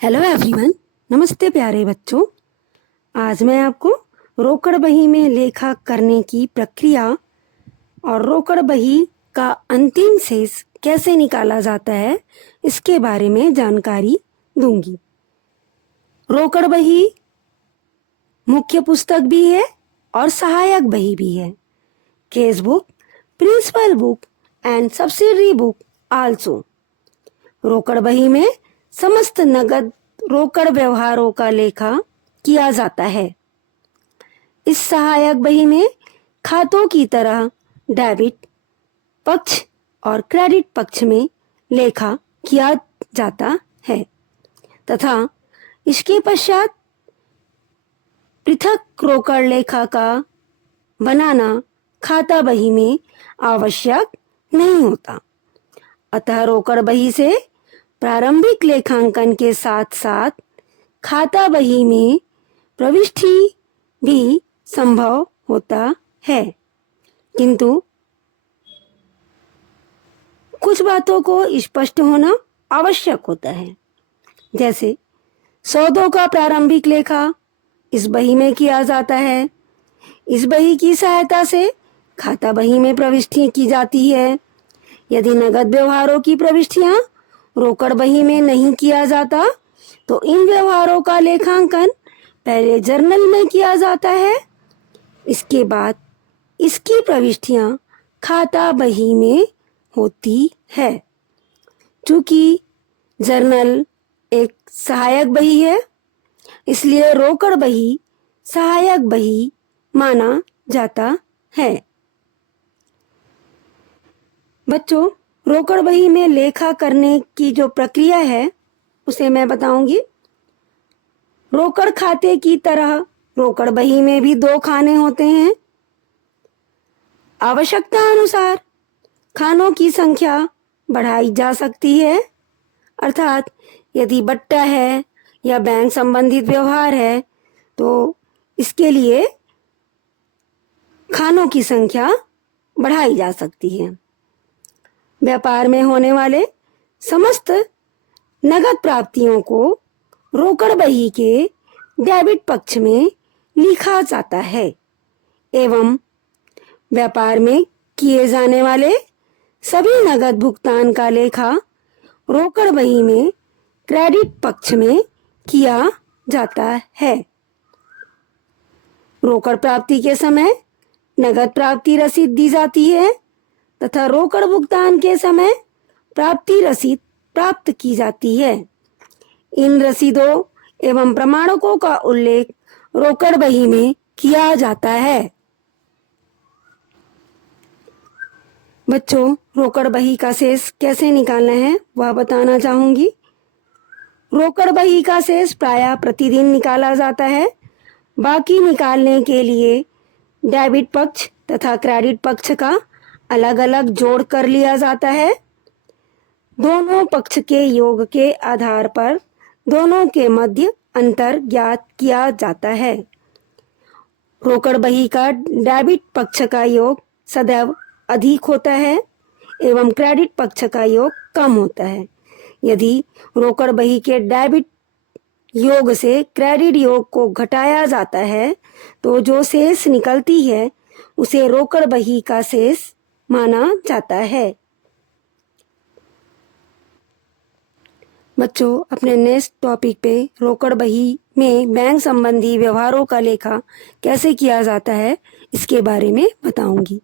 Hello everyone, नमस्ते प्यारे बच्चों। आज मैं आपको रोकड़ बही में लेखा करने की प्रक्रिया और रोकड़ बही का अंतिम शेष कैसे निकाला जाता है इसके बारे में जानकारी दूंगी। रोकड़ बही मुख्य पुस्तक भी है और सहायक बही भी है। Cash book, principal book and subsidiary book also. रोकड़ बही में समस्त नगद रोकड़ व्यवहारों का लेखा किया जाता है। इस सहायक बही में खातों की तरह डेबिट पक्ष और क्रेडिट पक्ष में लेखा किया जाता है तथा इसके पश्चात पृथक रोकड़ लेखा का बनाना खाता बही में आवश्यक नहीं होता। अतः रोकड़ बही से प्रारंभिक लेखांकन के साथ साथ खाता बही में प्रविष्टि भी संभव होता है, किंतु कुछ बातों को स्पष्ट होना आवश्यक होता है। जैसे सौदों का प्रारंभिक लेखा इस बही में किया जाता है। इस बही की सहायता से खाता बही में प्रविष्टि की जाती है। यदि नगद व्यवहारों की प्रविष्टियां रोकड़ बही में नहीं किया जाता तो इन व्यवहारों का लेखांकन पहले जर्नल में किया जाता है, इसके बाद इसकी प्रविष्टियां खाता बही में होती है। चूंकि जर्नल एक सहायक बही है, इसलिए रोकड़ बही सहायक बही माना जाता है। बच्चों, रोकड़ बही में लेखा करने की जो प्रक्रिया है उसे मैं बताऊंगी। रोकड़ खाते की तरह रोकड़ बही में भी 2 खाने होते हैं। आवश्यकता अनुसार खानों की संख्या बढ़ाई जा सकती है, अर्थात यदि बट्टा है या बैंक संबंधित व्यवहार है तो इसके लिए खानों की संख्या बढ़ाई जा सकती है। व्यापार में होने वाले समस्त नगद प्राप्तियों को रोकड़ बही के डेबिट पक्ष में लिखा जाता है एवं व्यापार में किए जाने वाले सभी नगद भुगतान का लेखा रोकड़ बही में क्रेडिट पक्ष में किया जाता है। रोकड़ प्राप्ति के समय नगद प्राप्ति रसीद दी जाती है तथा रोकड़ भुगतान के समय प्राप्ति रसीद प्राप्त की जाती है। इन रसीदों एवं प्रमाणकों का उल्लेख रोकड़ बही में किया जाता है। बच्चों, रोकड़ बही का शेष कैसे निकालना है वह बताना चाहूंगी। रोकड़ बही का शेष प्रायः प्रतिदिन निकाला जाता है। बाकी निकालने के लिए डेबिट पक्ष तथा क्रेडिट पक्ष का अलग अलग जोड़ कर लिया जाता है। दोनों पक्ष के योग के आधार पर दोनों के मध्य अंतर ज्ञात किया जाता है। रोकड़ बही का डेबिट पक्ष का योग सदैव अधिक होता है एवं क्रेडिट पक्ष का योग कम होता है। यदि रोकड़ बही के डेबिट योग से क्रेडिट योग को घटाया जाता है तो जो शेष निकलती है उसे रोकड़ बही का शेष माना जाता है। बच्चों, अपने नेक्स्ट टॉपिक पे रोकड़ बही में बैंक संबंधी व्यवहारों का लेखा कैसे किया जाता है इसके बारे में बताऊंगी।